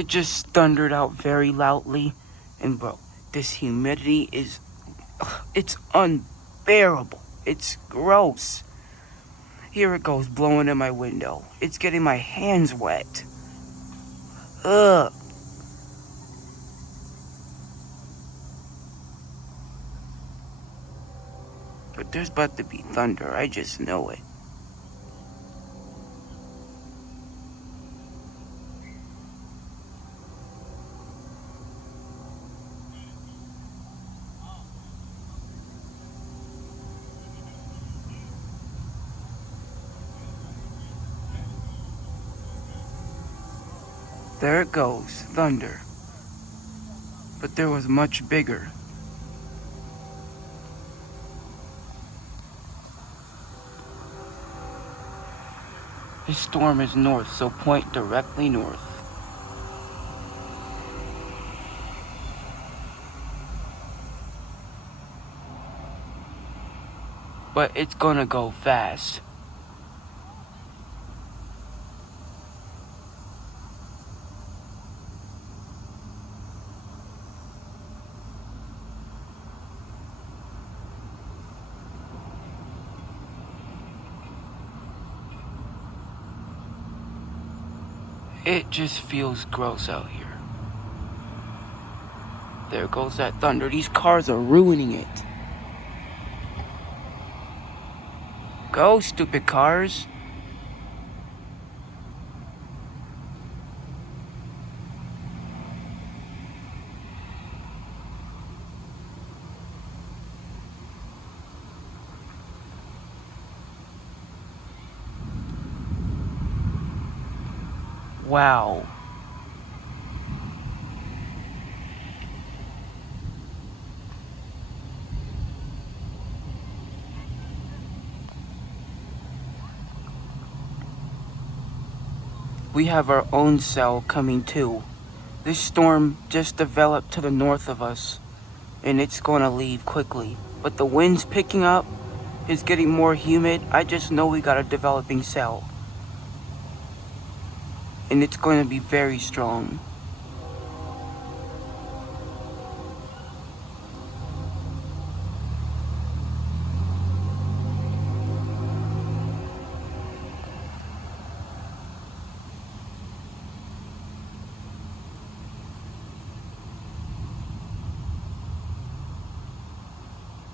It just thundered out very loudly. And bro, this humidity it's unbearable. It's gross. Here it goes blowing in my window. It's getting my hands wet. Ugh. But there's about to be thunder. I just know it. There it goes, thunder. But there was much bigger. This storm is north, so point directly north. But it's gonna go fast. It just feels gross out here. There goes that thunder. These cars are ruining it. Go, stupid cars. Wow. We have our own cell coming too. This storm just developed to the north of us, and it's gonna leave quickly. But the wind's picking up, it's getting more humid. I just know we got a developing cell. And it's going to be very strong.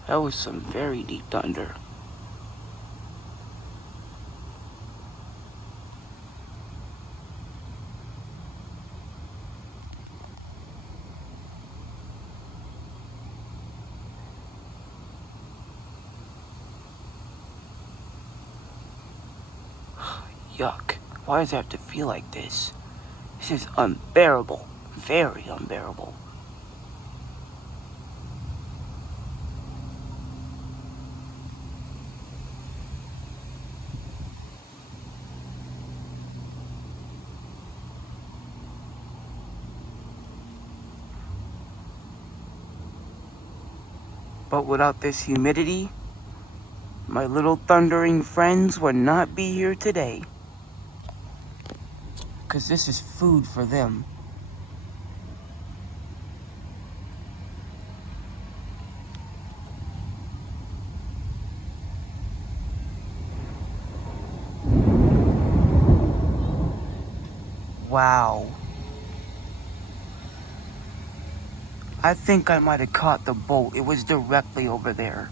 That was some very deep thunder. Yuck. Why does it have to feel like this? This is unbearable. Very unbearable. But without this humidity, my little thundering friends would not be here today. 'Cause this is food for them. Wow. I think I might have caught the boat. It was directly over there.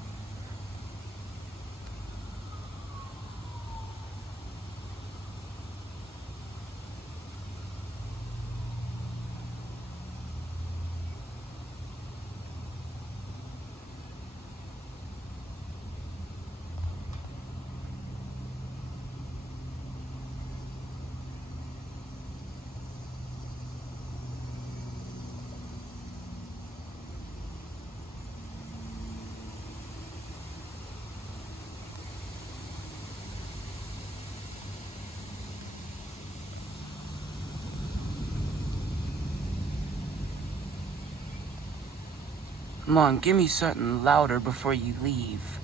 Come on, give me something louder before you leave.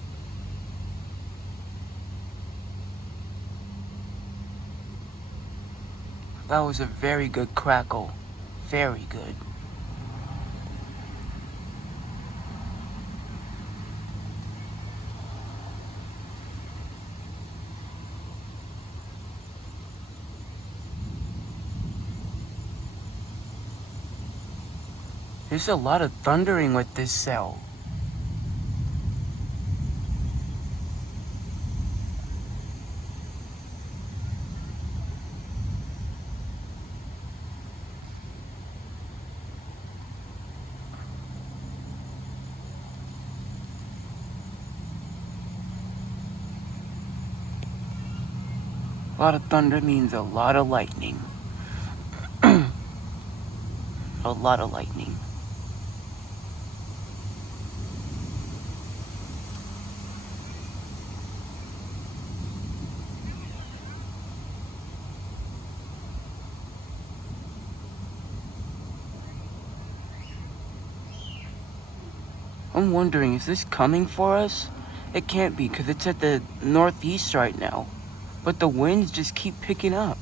That was a very good crackle. very good. There's a lot of thundering with this cell. A lot of thunder means a lot of lightning. A lot of lightning. I'm wondering, is this coming for us? It can't be, because it's at the northeast right now. But the winds just keep picking up.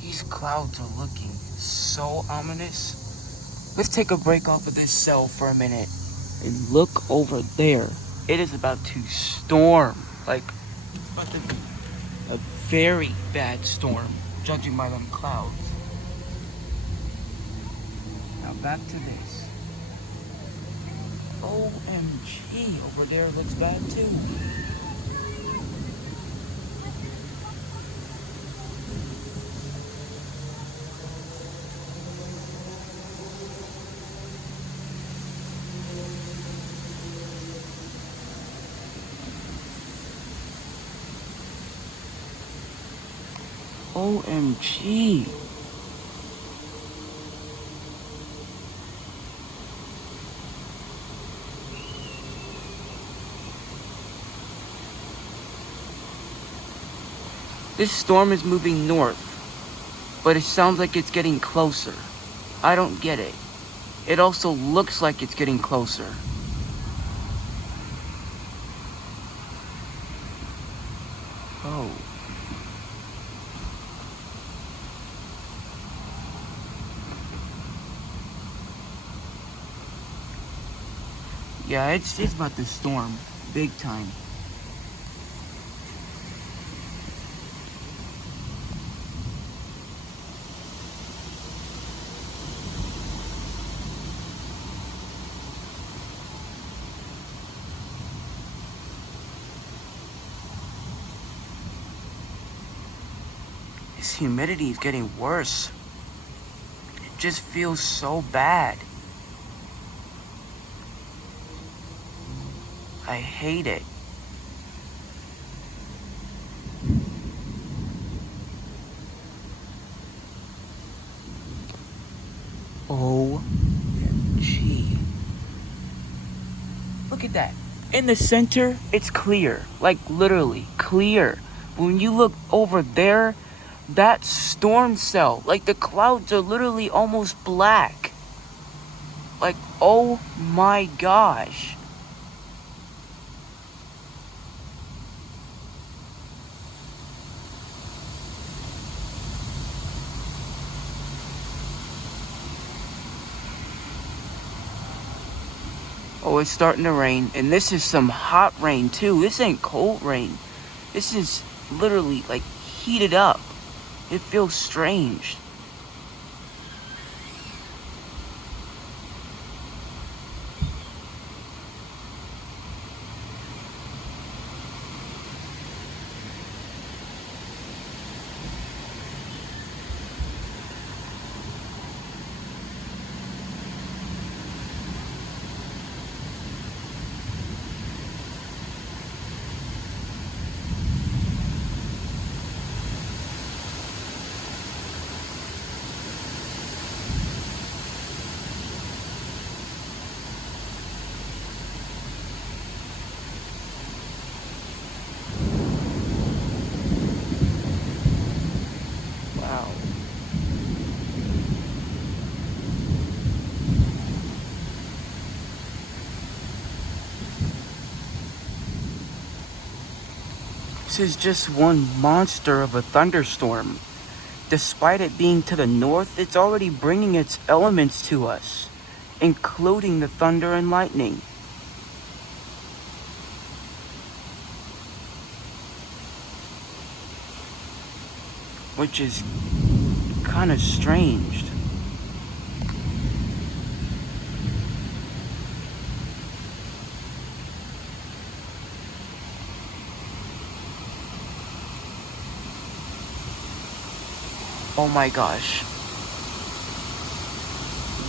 These clouds are looking so ominous. Let's take a break off of this cell for a minute and look over there. It is about to storm. Like, it's about to be a very bad storm, judging by them clouds. Now back to this. OMG, over there looks bad too. OMG. This storm is moving north, but it sounds like it's getting closer. I don't get it. It also looks like it's getting closer. Oh. Yeah, it's about to storm, big time. This humidity is getting worse. It just feels so bad. I hate it. OMG. Look at that. In the center, it's clear. Like, literally, clear. When you look over there, that storm cell, like, the clouds are literally almost black. Like, oh my gosh. Oh, it's starting to rain, and this is some hot rain too. This ain't cold rain. This is literally like heated up. It feels strange. This is just one monster of a thunderstorm. Despite it being to the north, it's already bringing its elements to us, including the thunder and lightning. Which is kind of strange. Oh my gosh.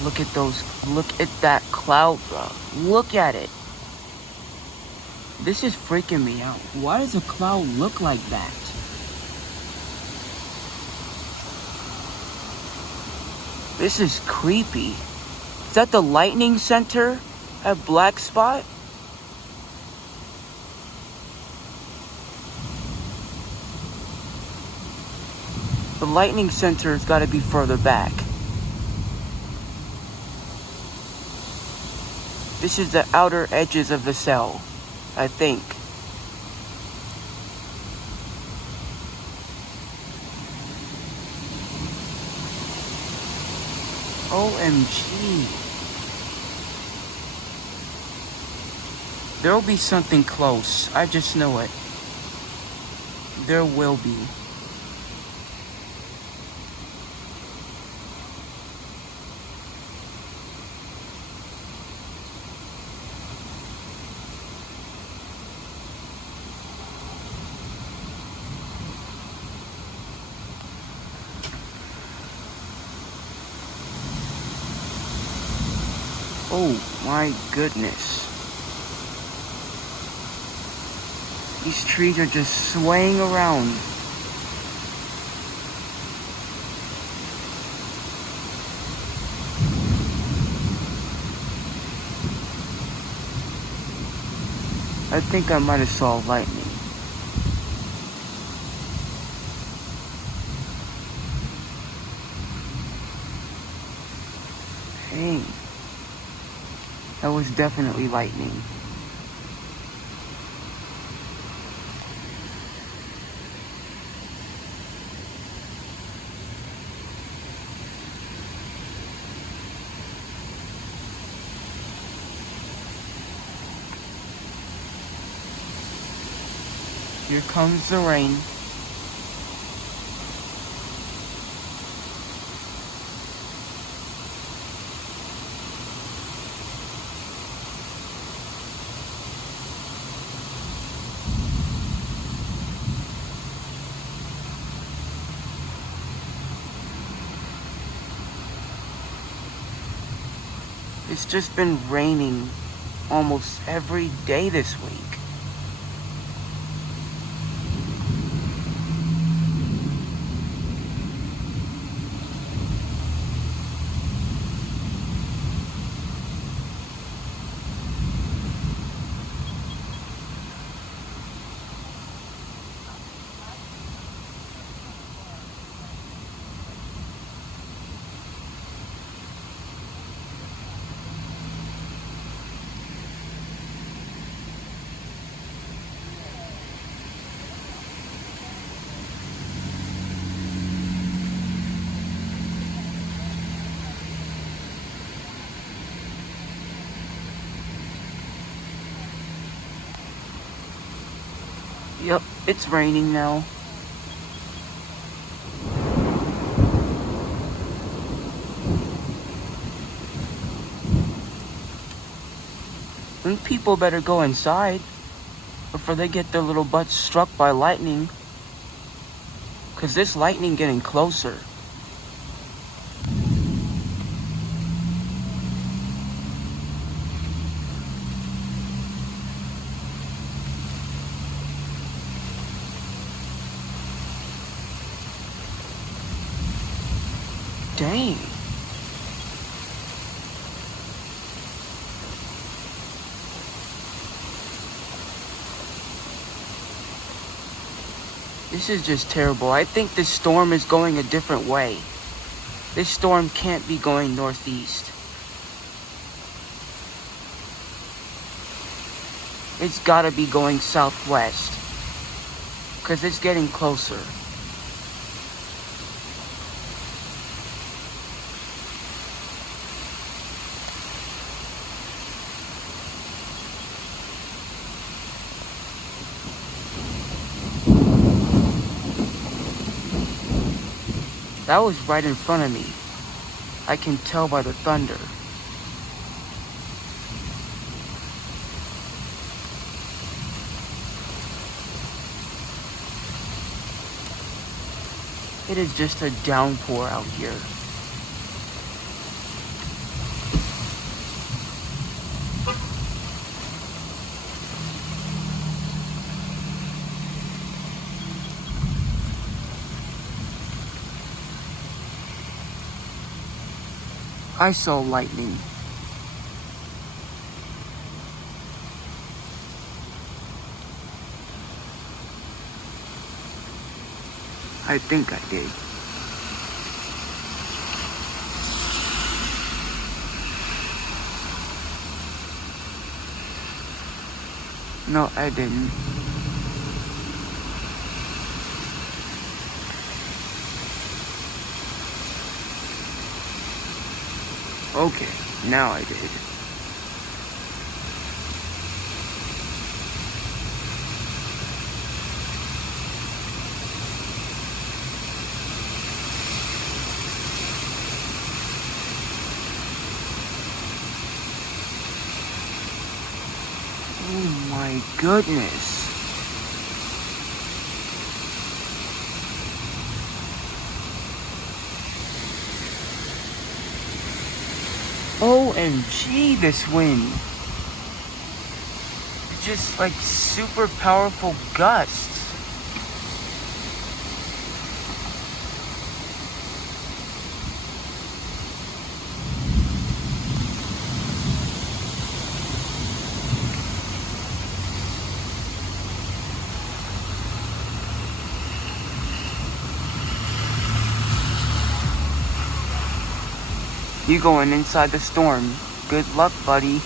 Look at those, look at that cloud, bro. Look at it. This is freaking me out. Why does a cloud look like that? This is creepy. Is that the lightning center at Black Spot? The lightning center has got to be further back. This is the outer edges of the cell, I think. OMG. There'll be something close. I just know it. There will be. Oh my goodness. These trees are just swaying around. I think I might have saw lightning. Dang. That was definitely lightning. Here comes the rain. It's just been raining almost every day this week. Yep, it's raining now. And people better go inside before they get their little butts struck by lightning. 'Cause this lightning getting closer. Dang. This is just terrible. I think this storm is going a different way. This storm can't be going northeast. It's gotta be going southwest. 'cause it's getting closer. That was right in front of me. I can tell by the thunder. It is just a downpour out here. I saw lightning. I think I did. No, I didn't. Okay, now I did. Oh my goodness. OMG, this wind. It's just like super powerful gusts. You going inside the storm. Good luck, buddy.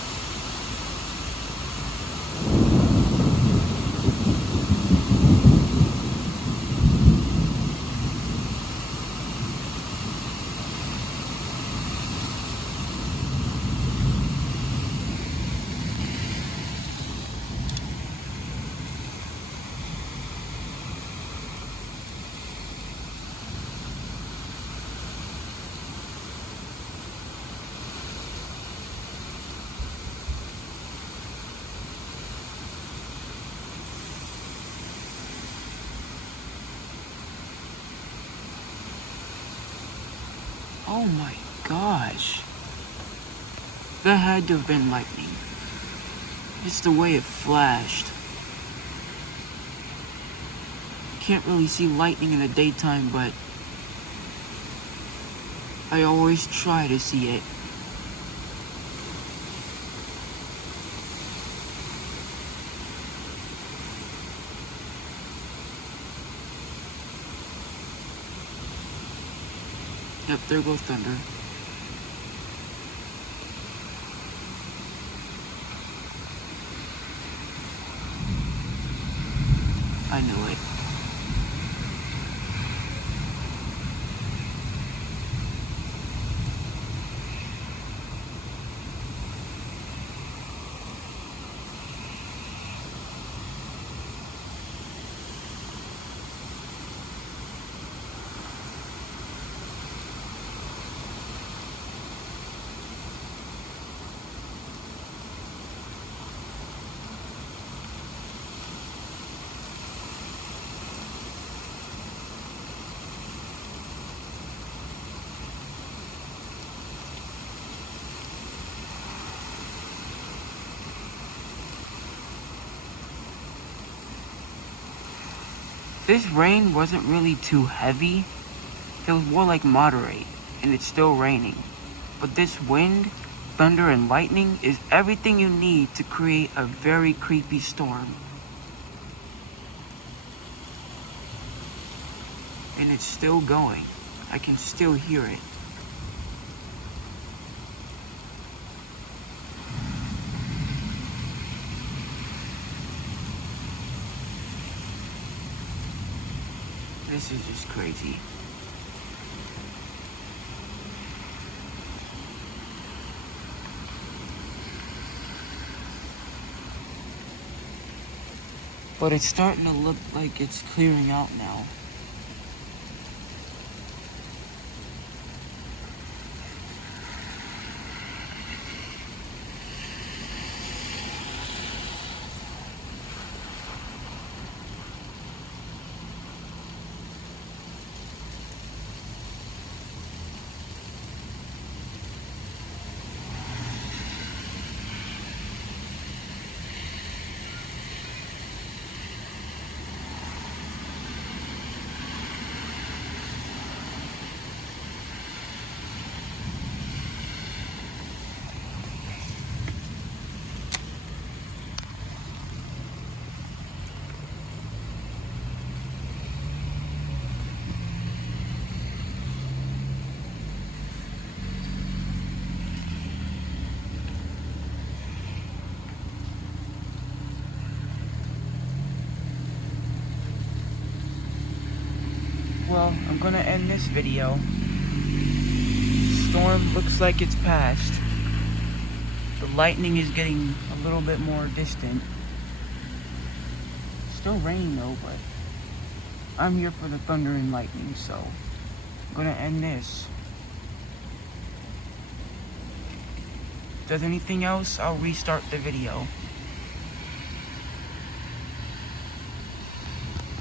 Oh my gosh. That had to have been lightning. Just the way it flashed. Can't really see lightning in the daytime, but I always try to see it. Yep, there goes thunder. I knew it. This rain wasn't really too heavy. It was more like moderate, and it's still raining. But this wind, thunder, and lightning is everything you need to create a very creepy storm. And it's still going. I can still hear it. This is just crazy. But it's starting to look like it's clearing out now. Well, I'm gonna end this video. Storm looks like it's passed. The lightning is getting a little bit more distant. Still raining though, but I'm here for the thunder and lightning, so I'm gonna end this. If there's anything else, I'll restart the video.